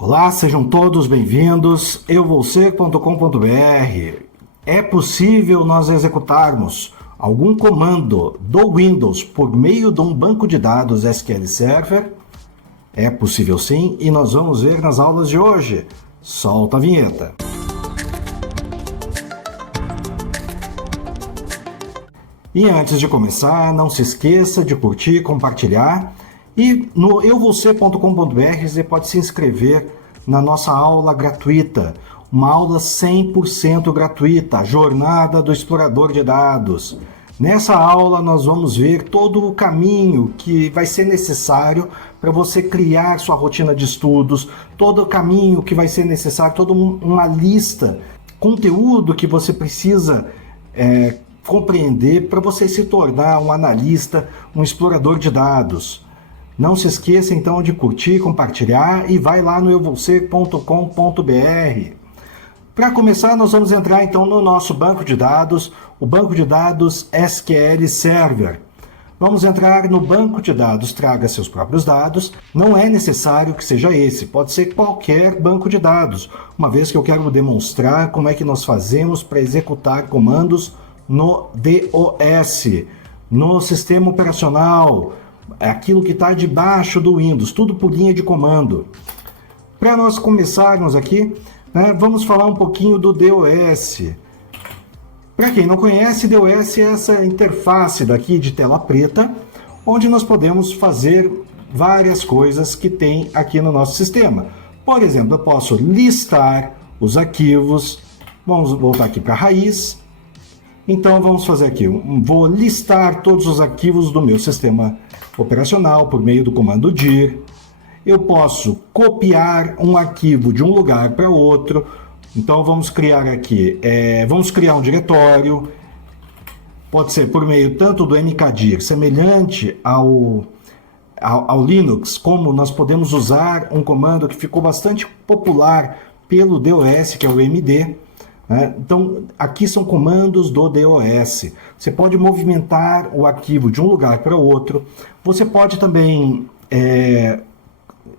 Olá, sejam todos bem-vindos. Euvocê.com.br. É possível nós executarmos algum comando do Windows por meio de um banco de dados SQL Server? É possível sim, e nós vamos ver nas aulas de hoje. Solta a vinheta. E antes de começar, não se esqueça de curtir, compartilhar. E no euvocê.com.br você pode se inscrever na nossa aula gratuita, uma aula 100% gratuita, Jornada do Explorador de Dados. Nessa aula nós vamos ver todo o caminho que vai ser necessário para você criar sua rotina de estudos, todo o caminho que vai ser necessário, toda uma lista, conteúdo que você precisa compreender para você se tornar um analista, um explorador de dados. Não se esqueça então de curtir, compartilhar e vai lá no euvocê.com.br. Para começar, nós vamos entrar então no nosso banco de dados, o banco de dados SQL Server. Vamos entrar no banco de dados, traga seus próprios dados. Não é necessário que seja esse, pode ser qualquer banco de dados, uma vez que eu quero demonstrar como é que nós fazemos para executar comandos no DOS, no sistema operacional, aquilo que está debaixo do Windows, tudo por linha de comando. Para nós começarmos aqui, vamos falar um pouquinho do DOS. Para quem não conhece, DOS é essa interface daqui de tela preta, onde nós podemos fazer várias coisas que tem aqui no nosso sistema. Por exemplo, eu posso listar os arquivos. Vamos voltar aqui para a raiz. Então vamos fazer aqui, vou listar todos os arquivos do meu sistema operacional por meio do comando dir. Eu posso copiar um arquivo de um lugar para outro. Então vamos criar aqui, vamos criar um diretório. Pode ser por meio tanto do mkdir, semelhante ao Linux, como nós podemos usar um comando que ficou bastante popular pelo DOS, que é o md. Então, aqui são comandos do DOS. Você pode movimentar o arquivo de um lugar para outro. Você pode também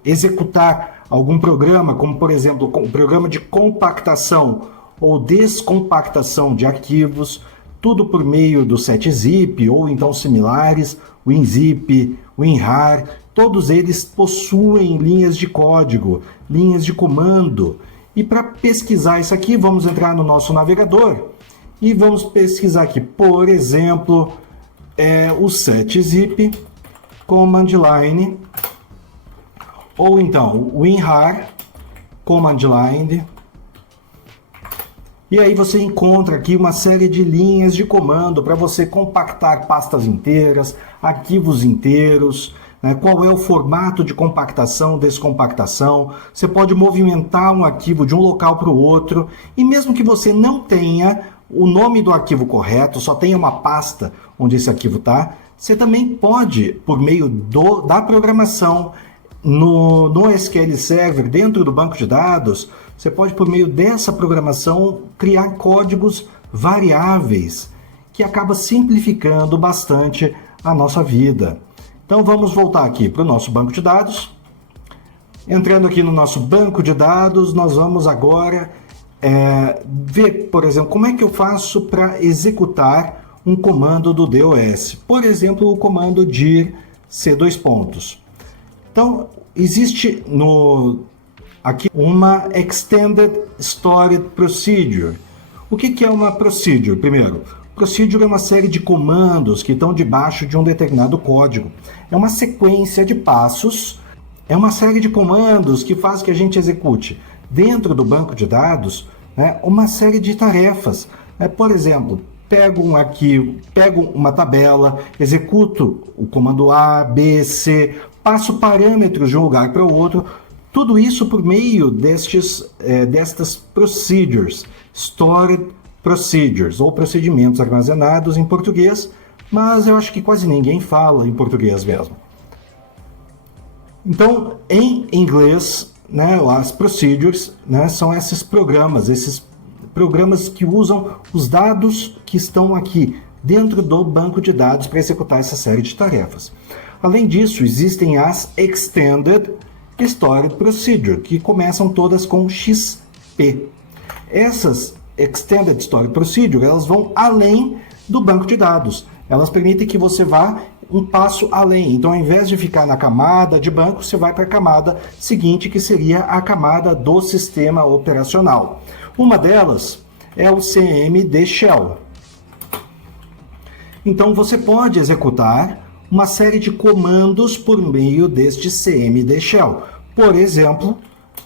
executar algum programa, como por exemplo, o programa de compactação ou descompactação de arquivos, tudo por meio do setzip ou então similares, WinZip, WinRAR. Todos eles possuem linhas de código, linhas de comando. E para pesquisar isso aqui, vamos entrar no nosso navegador e vamos pesquisar aqui, por exemplo, o setzip, command line, ou então WinRAR, command line. E aí você encontra aqui uma série de linhas de comando para você compactar pastas inteiras, arquivos inteiros. Qual é o formato de compactação, descompactação. Você pode movimentar um arquivo de um local para o outro, e mesmo que você não tenha o nome do arquivo correto, só tenha uma pasta onde esse arquivo está, você também pode, por meio da programação no SQL Server, dentro do banco de dados, você pode, por meio dessa programação, criar códigos variáveis, que acaba simplificando bastante a nossa vida. Então vamos voltar aqui para o nosso banco de dados. Entrando aqui no nosso banco de dados, nós vamos agora ver, por exemplo, como é que eu faço para executar um comando do DOS. Por exemplo, o comando dir c2. Então, existe aqui uma Extended Stored Procedure. O que é uma procedure? Primeiro, procedure é uma série de comandos que estão debaixo de um determinado código. É uma sequência de passos, é uma série de comandos que faz que a gente execute dentro do banco de dados uma série de tarefas. Por exemplo, pego um arquivo, pego uma tabela, executo o comando A, B, C, passo parâmetros de um lugar para o outro, tudo isso por meio destas procedures, stored procedures, ou procedimentos armazenados em português, mas eu acho que quase ninguém fala em português mesmo. Então, em inglês, as procedures são esses programas que usam os dados que estão aqui dentro do banco de dados para executar essa série de tarefas. Além disso, existem as extended Stored Procedure, que começam todas com XP. Essas Extended Stored Procedure, elas vão além do banco de dados. Elas permitem que você vá um passo além. Então, ao invés de ficar na camada de banco, você vai para a camada seguinte, que seria a camada do sistema operacional. Uma delas é o CMD Shell. Então, você pode executar uma série de comandos por meio deste CMD Shell. Por exemplo,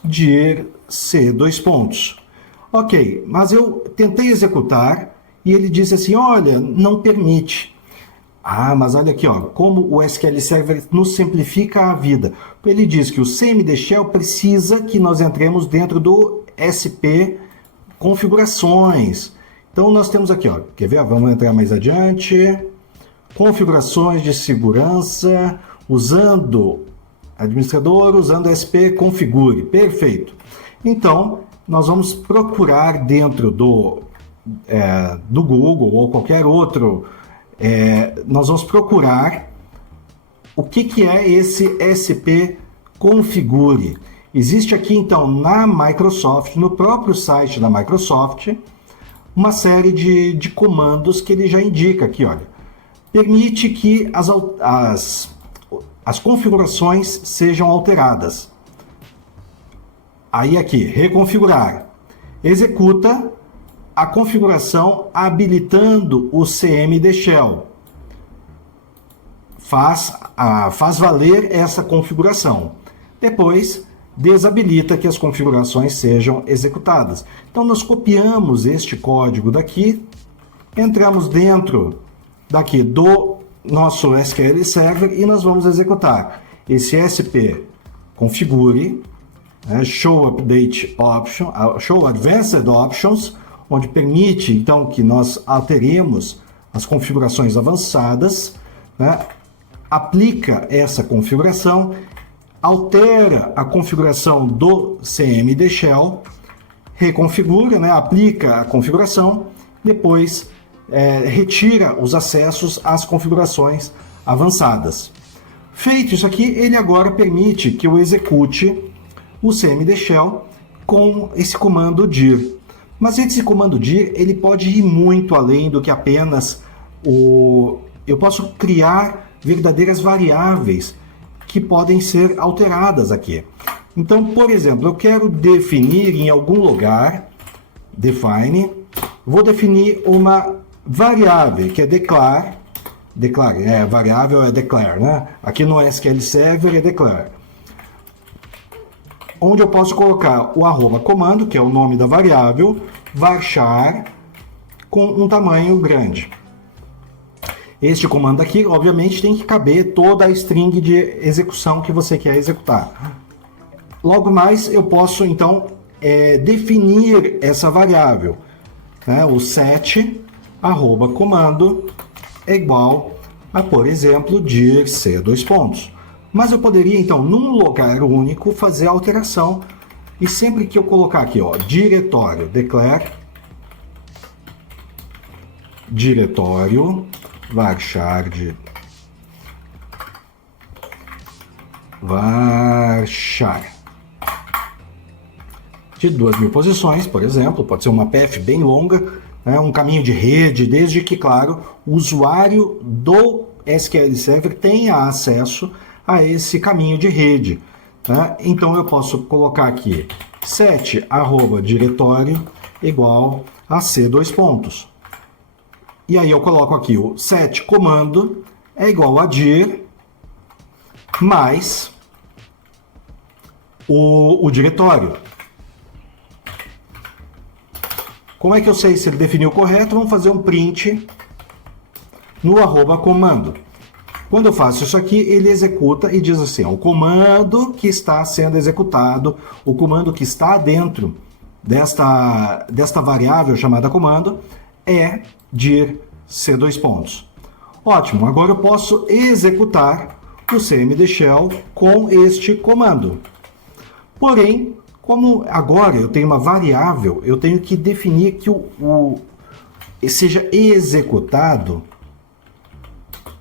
dir C dois pontos. Ok, mas eu tentei executar e ele disse assim, olha, não permite. Ah, mas olha aqui, ó, como o SQL Server nos simplifica a vida. Ele diz que o CMD Shell precisa que nós entremos dentro do SP configurações. Então nós temos aqui, ó, quer ver? Vamos entrar mais adiante. Configurações de segurança, usando administrador, usando SP configure. Perfeito. Então, nós vamos procurar dentro do Google ou qualquer outro, nós vamos procurar o que é esse SP configure. Existe aqui, então, na Microsoft, no próprio site da Microsoft, uma série de comandos que ele já indica aqui, olha. Permite que as configurações sejam alteradas. Aí aqui, reconfigurar. Executa a configuração habilitando o CMD Shell. Faz valer essa configuração. Depois, desabilita que as configurações sejam executadas. Então, nós copiamos este código daqui, entramos dentro daqui do nosso SQL Server e nós vamos executar esse SP configure, show update option, show advanced options, onde permite então que nós alteremos as configurações avançadas, né? Aplica essa configuração, altera a configuração do CMD Shell, reconfigura, né? Aplica a configuração, depois retira os acessos às configurações avançadas. Feito isso aqui, ele agora permite que eu execute o CMD Shell com esse comando dir. Mas esse comando dir, ele pode ir muito além do que apenas eu posso criar verdadeiras variáveis que podem ser alteradas aqui. Então, por exemplo, eu quero definir em algum lugar, define, vou definir uma variável, que é declare, variável é declare, né? Aqui no SQL Server é declare. Onde eu posso colocar o @comando, que é o nome da variável, varchar com um tamanho grande. Este comando aqui, obviamente, tem que caber toda a string de execução que você quer executar. Logo mais, eu posso, então, definir essa variável. Né? O set @comando é igual a, por exemplo, dir C dois pontos. Mas eu poderia, então, num lugar único, fazer a alteração. E sempre que eu colocar aqui, ó, diretório, declare, diretório, varchar de 2000 posições, por exemplo, pode ser uma path bem longa, né, um caminho de rede, desde que, claro, o usuário do SQL Server tenha acesso a esse caminho de rede. Né? Então eu posso colocar aqui set @diretório igual a C dois pontos. E aí eu coloco aqui o set comando é igual a dir mais o diretório. Como é que eu sei se ele definiu correto? Vamos fazer um print no @comando. Quando eu faço isso aqui, ele executa e diz assim, ó, o comando que está sendo executado, o comando que está dentro desta variável chamada comando é dir C dois pontos. Ótimo, agora eu posso executar o CMD Shell com este comando. Porém, como agora eu tenho uma variável, eu tenho que definir que seja executado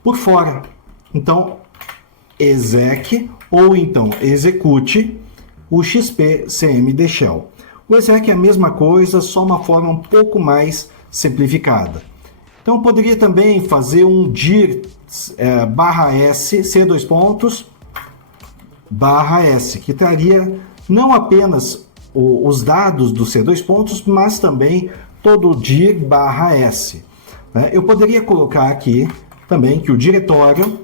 por fora. Então, exec ou então execute o XP CMD Shell. O exec é a mesma coisa, só uma forma um pouco mais simplificada. Então, eu poderia também fazer um dir /s, C dois pontos, /s, que traria não apenas os dados do C dois pontos, mas também todo o dir /s. Eu poderia colocar aqui também que o diretório,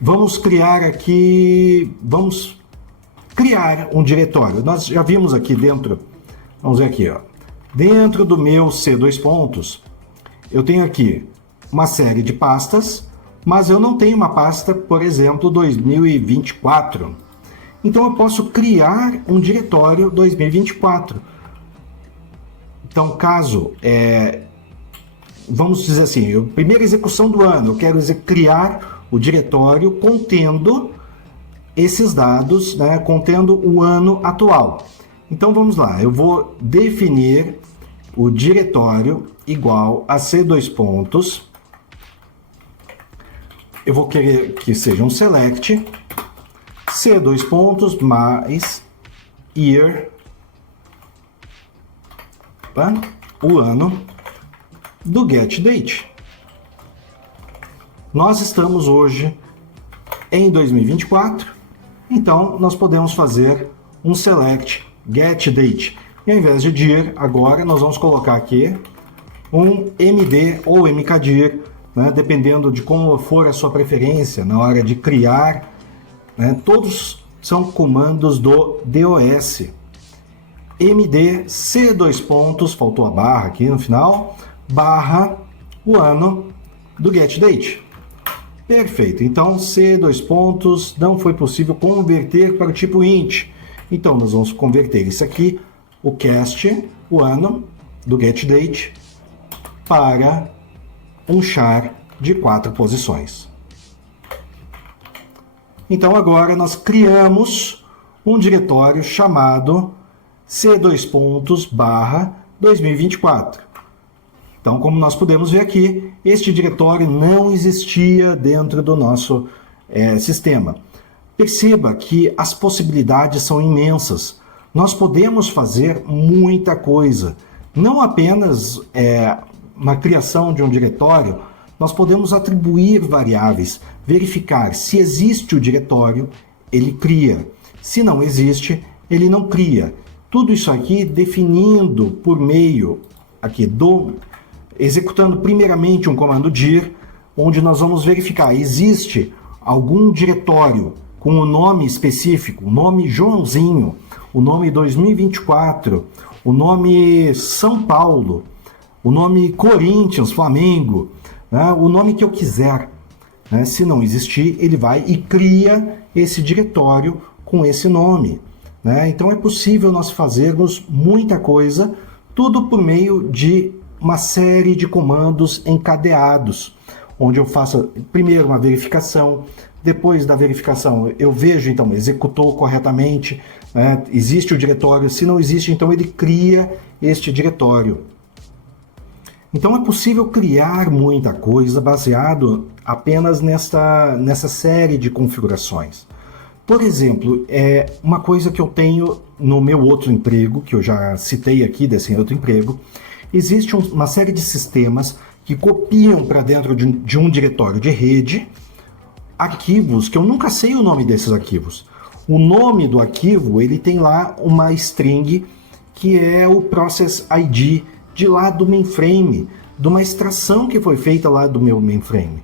vamos criar um diretório. Nós já vimos aqui dentro, vamos ver aqui, ó, dentro do meu C dois pontos, eu tenho aqui uma série de pastas, mas eu não tenho uma pasta, por exemplo, 2024. Então eu posso criar um diretório 2024. Então, caso, vamos dizer assim, primeira execução do ano, eu quero criar o diretório contendo esses dados, né, contendo o ano atual. Então vamos lá, eu vou definir o diretório igual a C dois pontos. Eu vou querer que seja um select C dois pontos mais year, tá? O ano do getDate. Nós estamos hoje em 2024, então nós podemos fazer um select getDate. E ao invés de dir, agora nós vamos colocar aqui um MD ou mkdir, né, dependendo de como for a sua preferência na hora de criar, né, todos são comandos do DOS. MD C dois pontos, faltou a barra aqui no final, barra o ano do getDate. Perfeito, então C dois pontos, não foi possível converter para o tipo int. Então nós vamos converter isso aqui, o cast, o ano do getDate, para um char de 4 posições. Então agora nós criamos um diretório chamado C dois pontos barra 2024. Então, como nós podemos ver aqui, este diretório não existia dentro do nosso sistema. Perceba que as possibilidades são imensas. Nós podemos fazer muita coisa. Não apenas na criação de um diretório, nós podemos atribuir variáveis, verificar se existe o diretório, ele cria. Se não existe, ele não cria. Tudo isso aqui definindo por meio aqui executando primeiramente um comando dir, onde nós vamos verificar, existe algum diretório com o nome específico, o nome Joãozinho, o nome 2024, o nome São Paulo, o nome Corinthians, Flamengo, né, o nome que eu quiser. Né? Se não existir, ele vai e cria esse diretório com esse nome. Né? Então é possível nós fazermos muita coisa, tudo por meio de uma série de comandos encadeados, onde eu faço primeiro uma verificação, depois da verificação eu vejo, então, executou corretamente, né? Existe o diretório, se não existe, então ele cria este diretório. Então é possível criar muita coisa baseado apenas nessa série de configurações. Por exemplo, uma coisa que eu tenho no meu outro emprego, que eu já citei aqui desse outro emprego, existe uma série de sistemas que copiam para dentro de um diretório de rede arquivos que eu nunca sei o nome desses arquivos. O nome do arquivo, ele tem lá uma string que é o process ID de lá do mainframe, de uma extração que foi feita lá do meu mainframe.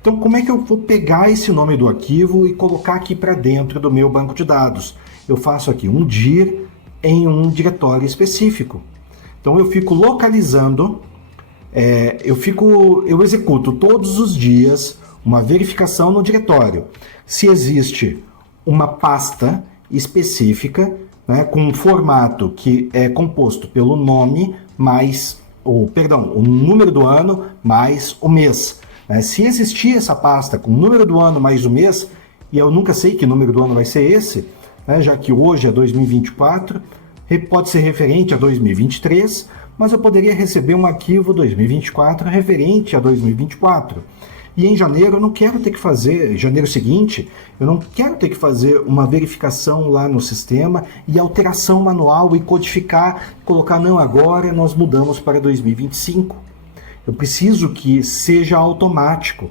Então, como é que eu vou pegar esse nome do arquivo e colocar aqui para dentro do meu banco de dados? Eu faço aqui um dir em um diretório específico. Então eu fico localizando, eu executo todos os dias uma verificação no diretório. Se existe uma pasta específica, né, com um formato que é composto pelo nome mais, o número do ano mais o mês. Né? Se existir essa pasta com o número do ano mais o mês, e eu nunca sei que número do ano vai ser esse, né, já que hoje é 2024, pode ser referente a 2023, mas eu poderia receber um arquivo 2024 referente a 2024. E em janeiro eu não quero ter que fazer, janeiro seguinte, eu não quero ter que fazer uma verificação lá no sistema e alteração manual e codificar, colocar, não, agora nós mudamos para 2025. Eu preciso que seja automático.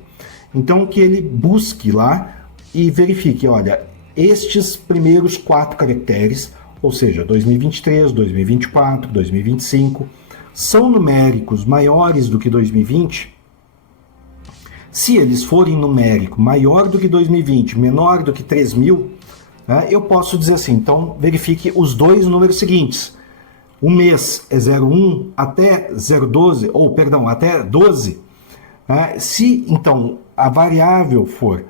Então que ele busque lá e verifique, olha, estes primeiros 4 caracteres, ou seja, 2023, 2024, 2025, são numéricos maiores do que 2020. Se eles forem numérico maior do que 2020, menor do que 3.000, né, eu posso dizer assim, então verifique os 2 números seguintes. O mês é 01 até 012, ou perdão, até 12. Né? Se então a variável for,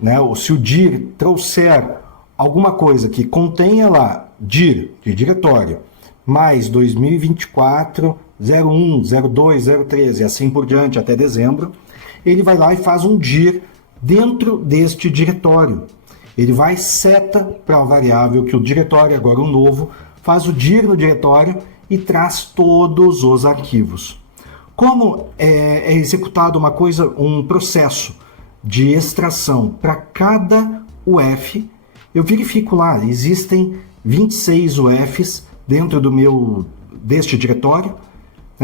né, ou se o dir trouxer alguma coisa que contenha lá dir, de diretório, mais 2024, 01, 02, 03 e assim por diante até dezembro, ele vai lá e faz um dir dentro deste diretório. Ele vai seta para a variável que o diretório, agora o novo, faz o dir no diretório e traz todos os arquivos. Como é executado um processo de extração para cada UF, eu verifico lá, existem 26 UFs dentro deste diretório.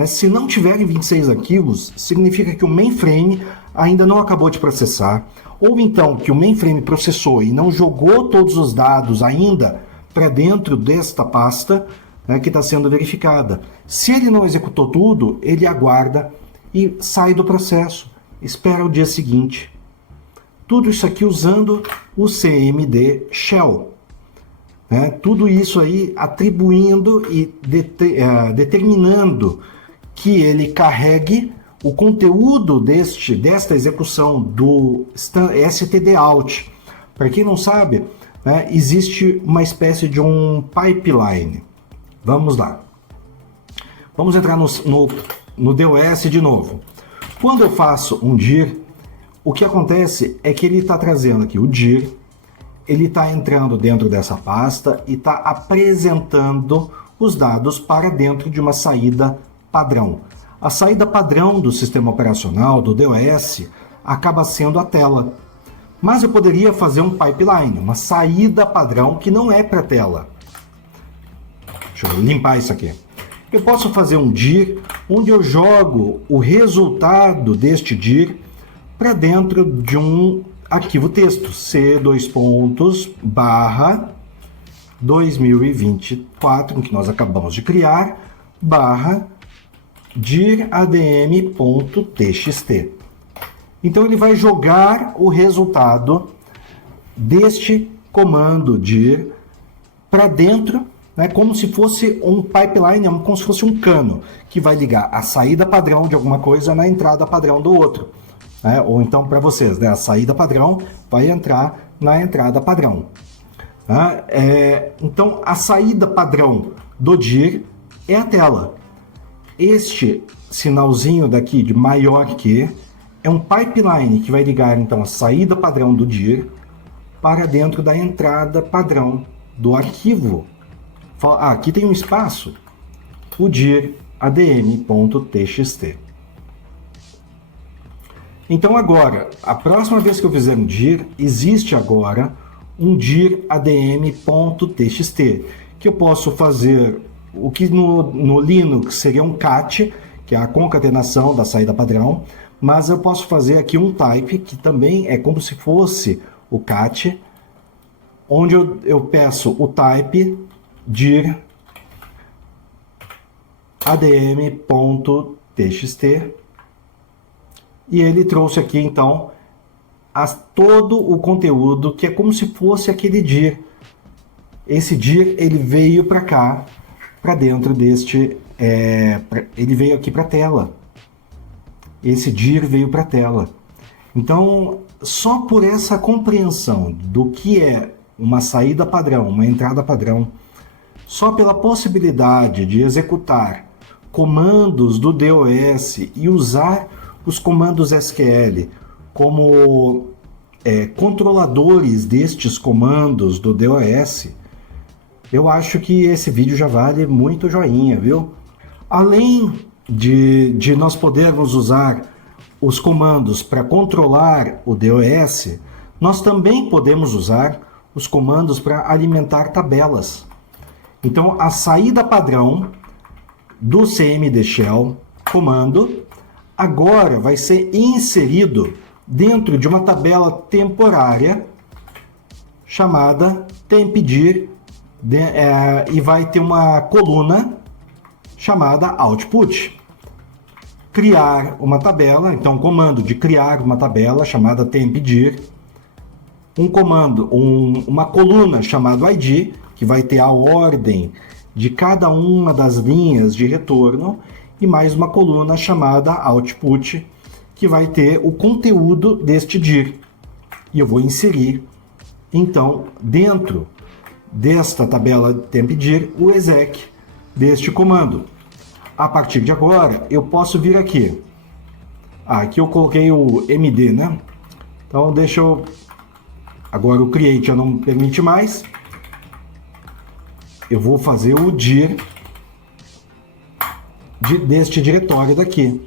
Se não tiverem 26 arquivos, significa que o mainframe ainda não acabou de processar, ou então que o mainframe processou e não jogou todos os dados ainda para dentro desta pasta, né, que está sendo verificada. Se ele não executou tudo, ele aguarda e sai do processo, espera o dia seguinte. Tudo isso aqui usando o CMD Shell. Né? Tudo isso aí atribuindo e determinando que ele carregue o conteúdo desta execução do stdout. Para quem não sabe, né, existe uma espécie de um pipeline. Vamos lá. Vamos entrar no DOS de novo. Quando eu faço um dir, o que acontece é que ele está trazendo aqui o dir, ele está entrando dentro dessa pasta e está apresentando os dados para dentro de uma saída padrão. A saída padrão do sistema operacional, do DOS, acaba sendo a tela. Mas eu poderia fazer um pipeline, uma saída padrão que não é para a tela. Deixa eu limpar isso aqui. Eu posso fazer um dir, onde eu jogo o resultado deste dir para dentro de um arquivo texto, c:/2024, que nós acabamos de criar, /dir_adm.txt. Então ele vai jogar o resultado deste comando dir para dentro, né, como se fosse um pipeline, como se fosse um cano, que vai ligar a saída padrão de alguma coisa na entrada padrão do outro. Né? Ou então para vocês, né, a saída padrão vai entrar na entrada padrão. Então a saída padrão do dir é a tela. Este sinalzinho daqui de maior que é um pipeline que vai ligar então a saída padrão do dir para dentro da entrada padrão do arquivo. Aqui tem um espaço, o dir adm.txt. Então agora, a próxima vez que eu fizer um dir, existe agora um dir adm.txt, que eu posso fazer o que no Linux seria um cat, que é a concatenação da saída padrão, mas eu posso fazer aqui um type, que também é como se fosse o cat, onde eu peço o type dir adm.txt, e ele trouxe aqui então todo o conteúdo que é como se fosse aquele dir. Esse dir ele veio para cá, para dentro deste, ele veio aqui para a tela. Esse dir veio para a tela. Então, só por essa compreensão do que é uma saída padrão, uma entrada padrão, só pela possibilidade de executar comandos do DOS e usar os comandos SQL como controladores destes comandos do DOS, eu acho que esse vídeo já vale muito joinha, viu? Além de nós podermos usar os comandos para controlar o DOS, nós também podemos usar os comandos para alimentar tabelas. Então, a saída padrão do cmd shell comando agora vai ser inserido dentro de uma tabela temporária chamada tempdir, e vai ter uma coluna chamada output. Criar uma tabela, então comando de criar uma tabela chamada tempdir, um comando, uma coluna chamada id, que vai ter a ordem de cada uma das linhas de retorno, e mais uma coluna chamada output, que vai ter o conteúdo deste dir. E eu vou inserir, então, dentro desta tabela tempdir, o exec deste comando. A partir de agora, eu posso vir aqui. Aqui eu coloquei o MD, né? Então, deixa eu... Agora o create já não permite mais. Eu vou fazer o dir deste diretório daqui.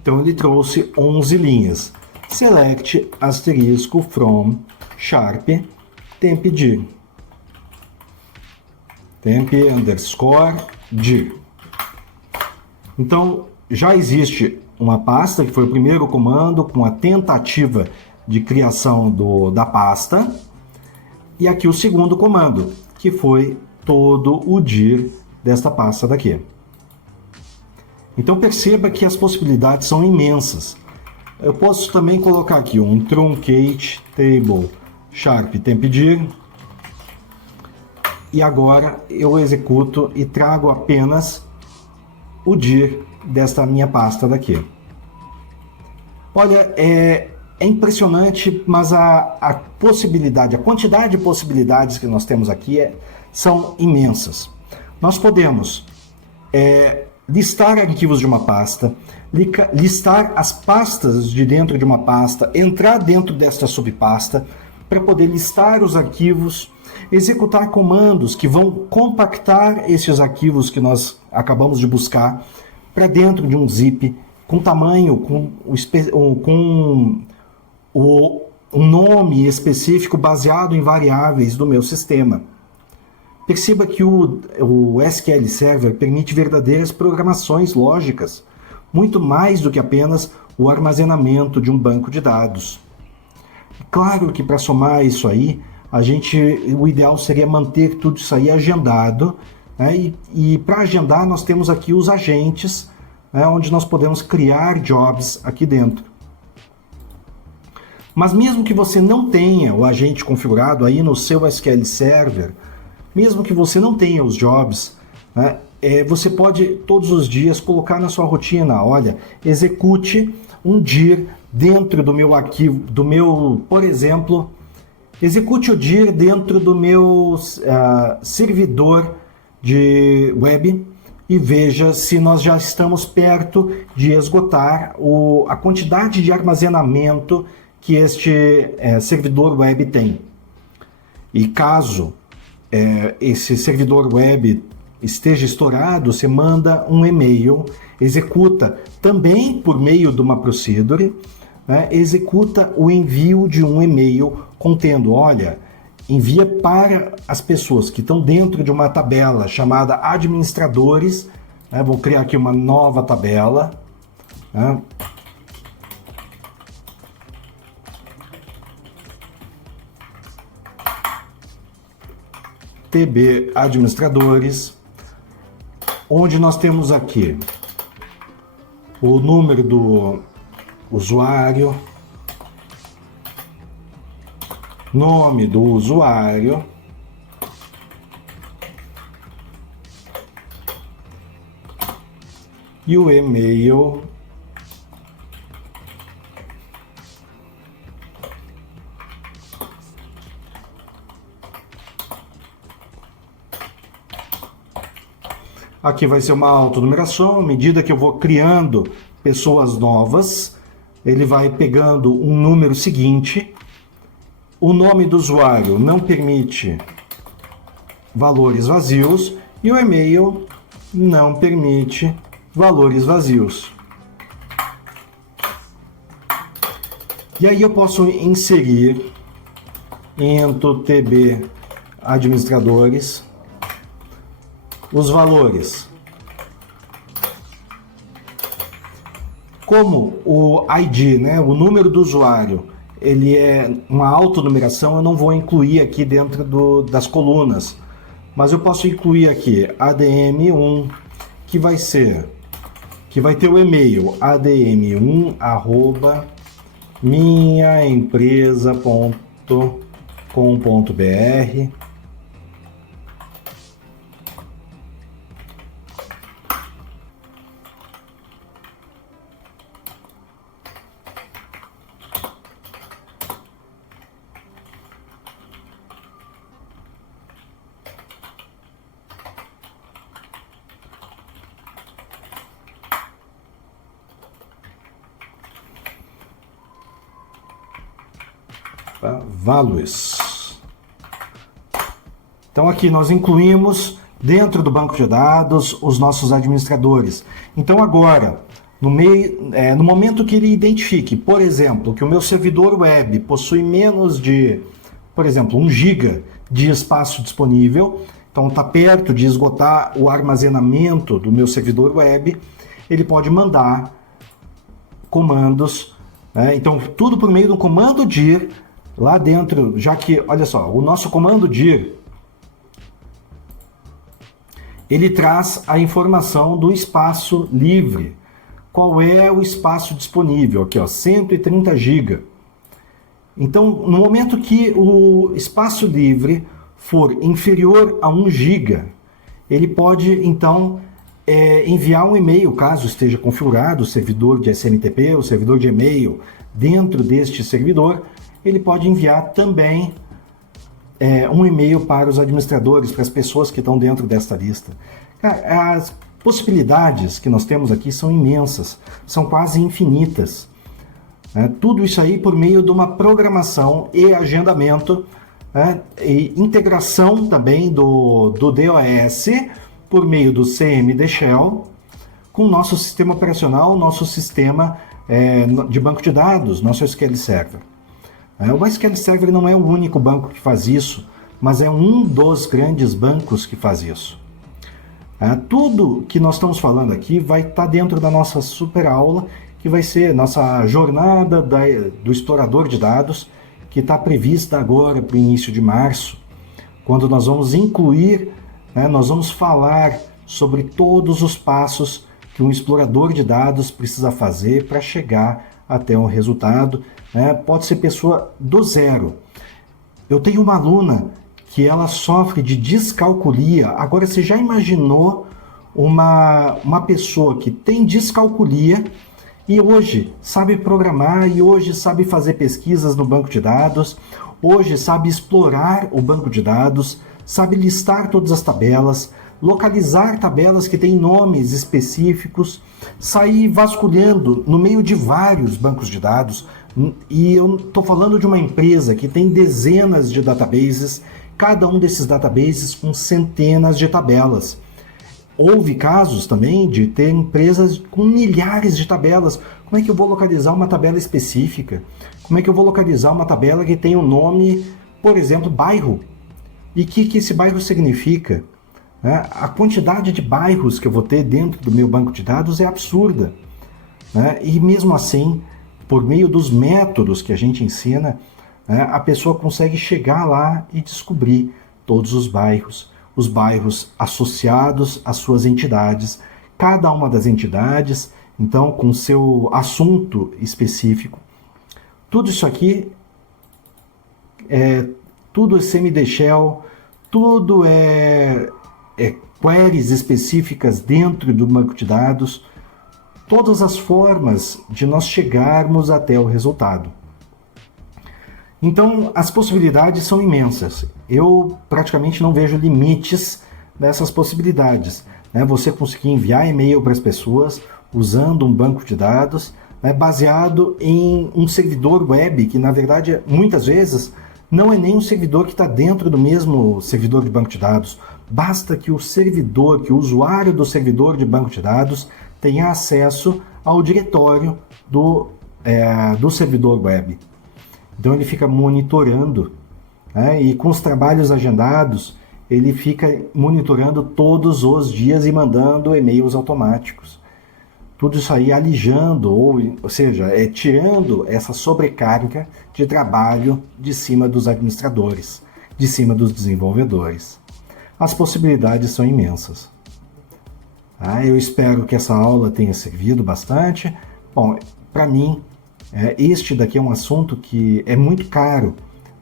Então, ele trouxe 11 linhas. Select asterisco from sharp tempdir. Temp underscore dir. Então, já existe uma pasta, que foi o primeiro comando, com a tentativa de criação da pasta. E aqui o segundo comando, que foi todo o dir desta pasta daqui. Então, perceba que as possibilidades são imensas. Eu posso também colocar aqui um truncate table sharp tempdir. E agora eu executo e trago apenas o dir desta minha pasta daqui. Olha, é impressionante, mas a possibilidade, a quantidade de possibilidades que nós temos aqui são imensas. Nós podemos listar arquivos de uma pasta, listar as pastas de dentro de uma pasta, entrar dentro desta subpasta para poder listar os arquivos, executar comandos que vão compactar esses arquivos que nós acabamos de buscar para dentro de um zip com tamanho, com um nome específico baseado em variáveis do meu sistema. Perceba que o SQL Server permite verdadeiras programações lógicas, muito mais do que apenas o armazenamento de um banco de dados. Claro que para somar isso aí, o ideal seria manter tudo isso aí agendado, né? E para agendar nós temos aqui os agentes, né, onde nós podemos criar jobs aqui dentro. Mas mesmo que você não tenha o agente configurado aí no seu SQL Server, mesmo que você não tenha os jobs, né, você pode todos os dias colocar na sua rotina, olha, execute um dir dentro do meu arquivo, por exemplo, execute o dir dentro do meu servidor de web e veja se nós já estamos perto de esgotar a quantidade de armazenamento que este servidor web tem. E caso esse servidor web esteja estourado, você manda um e-mail, executa também por meio de uma procedure, né, executa o envio de um e-mail contendo, olha, envia para as pessoas que estão dentro de uma tabela chamada administradores, né, vou criar aqui uma nova tabela, né, TB administradores, onde nós temos aqui o número do usuário, nome do usuário, e o e-mail aqui vai ser uma autonumeração. À medida que eu vou criando pessoas novas, ele vai pegando um número seguinte. O nome do usuário não permite valores vazios e o e-mail não permite valores vazios. E aí eu posso inserir into tb administradores os valores. Como o ID, né, o número do usuário, ele é uma autonumeração, eu não vou incluir aqui dentro das colunas, mas eu posso incluir aqui ADM1, que vai ter o e-mail adm1@minhaempresa.com.br. Values. Então aqui nós incluímos dentro do banco de dados os nossos administradores. Então agora, no momento que ele identifique, por exemplo, que o meu servidor web possui menos de, por exemplo, 1 GB de espaço disponível, então está perto de esgotar o armazenamento do meu servidor web, ele pode mandar comandos, então tudo por meio do comando dir lá dentro, já que, olha só, o nosso comando dir, ele traz a informação do espaço livre. Qual é o espaço disponível? Aqui, ó, 130 GB. Então, no momento que o espaço livre for inferior a 1 GB, ele pode, então, enviar um e-mail, caso esteja configurado o servidor de SMTP, o servidor de e-mail dentro deste servidor, ele pode enviar também um e-mail para os administradores, para as pessoas que estão dentro desta lista. As possibilidades que nós temos aqui são imensas, são quase infinitas. Tudo isso aí por meio de uma programação e agendamento, e integração também do DOS por meio do CMD Shell com o nosso sistema operacional, nosso sistema de banco de dados, nosso SQL Server. O SQL Server não é o único banco que faz isso, mas é um dos grandes bancos que faz isso. Tudo que nós estamos falando aqui vai estar dentro da nossa super aula, que vai ser nossa jornada do explorador de dados, que está prevista agora para o início de março, quando nós vamos incluir, nós vamos falar sobre todos os passos que um explorador de dados precisa fazer para chegar até um resultado. Pode ser pessoa do zero. Eu tenho uma aluna que ela sofre de descalculia. Agora, você já imaginou uma pessoa que tem descalculia e hoje sabe programar, e hoje sabe fazer pesquisas no banco de dados, hoje sabe explorar o banco de dados, sabe listar todas as tabelas, localizar tabelas que têm nomes específicos, sair vasculhando no meio de vários bancos de dados. E eu estou falando de uma empresa que tem dezenas de databases, cada um desses databases com centenas de tabelas. Houve casos também de ter empresas com milhares de tabelas. Como é que eu vou localizar uma tabela específica? Como é que eu vou localizar uma tabela que tem o nome, por exemplo, bairro? E o que esse bairro significa? A quantidade de bairros que eu vou ter dentro do meu banco de dados é absurda. E mesmo assim, por meio dos métodos que a gente ensina, a pessoa consegue chegar lá e descobrir todos os bairros associados às suas entidades, cada uma das entidades, então, com seu assunto específico. Tudo isso aqui tudo é CMD Shell, tudo é queries específicas dentro do banco de dados, todas as formas de nós chegarmos até o resultado. Então, as possibilidades são imensas. Eu praticamente não vejo limites nessas possibilidades. Você conseguir enviar e-mail para as pessoas usando um banco de dados, baseado em um servidor web, que na verdade, muitas vezes, não é nem um servidor que está dentro do mesmo servidor de banco de dados. Basta que o servidor, que o usuário do servidor de banco de dados tenha acesso ao diretório do do servidor web. Então ele fica monitorando, né? E com os trabalhos agendados, ele fica monitorando todos os dias e mandando e-mails automáticos. Tudo isso aí alijando, ou seja, tirando essa sobrecarga de trabalho de cima dos administradores, de cima dos desenvolvedores. As possibilidades são imensas. Eu espero que essa aula tenha servido bastante. Bom, para mim, este daqui é um assunto que é muito caro.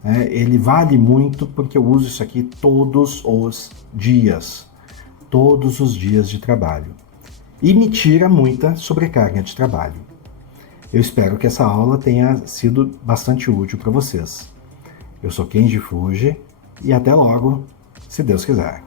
Ele vale muito porque eu uso isso aqui todos os dias de trabalho. E me tira muita sobrecarga de trabalho. Eu espero que essa aula tenha sido bastante útil para vocês. Eu sou Kenji Fuji e até logo, se Deus quiser.